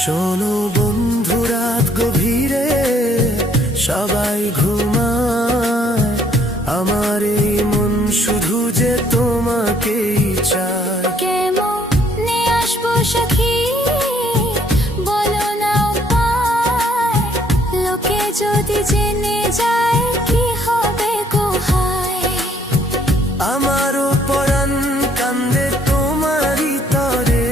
শোনো বন্ধু, রাত গভীরে সবাই ঘুমায়, আমার এই মন শুধু যে তোমাকেই চায়। কেমনে আসবো সখী, বলো না উপায়, লোকে যদি জেনে যায় কি হবে গো হায়। আমারও পরাণ কান্দে তোমারই তরে,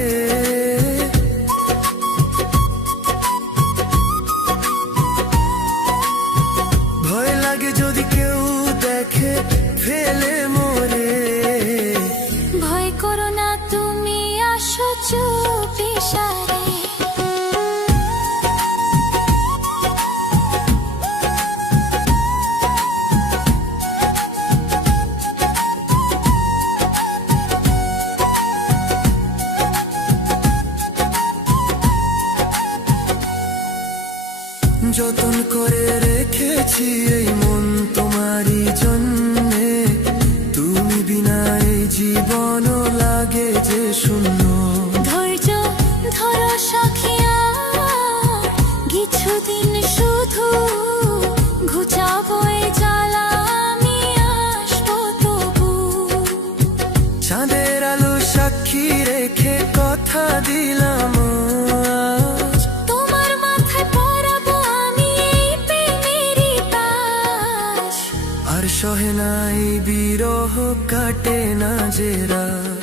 ভয় লাগে যদি কেউ দেখে ফেলে মোরে। ভয় করো না তুমি, আসো চুপি সারে। যতন করে রেখেছি এই মন তোমারই জন্যে, তুমি বিনা এই জীবনও লাগে যে শূন্য। ধৈর্য ধরো সখিয়া, কিছুদিন শুধু ঘুচাবো এই জ্বালা, আমি আসবো তবু। চাঁদের আলো সাক্ষী রেখে কথা দিলাম আজ, তোমার মাথায় পরাবো আমি এই প্রেমেরই তাজ। আর সহে নাই বিরহ, কাটে না যে রাত,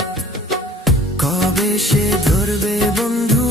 কবে সে ধরবে বন্ধু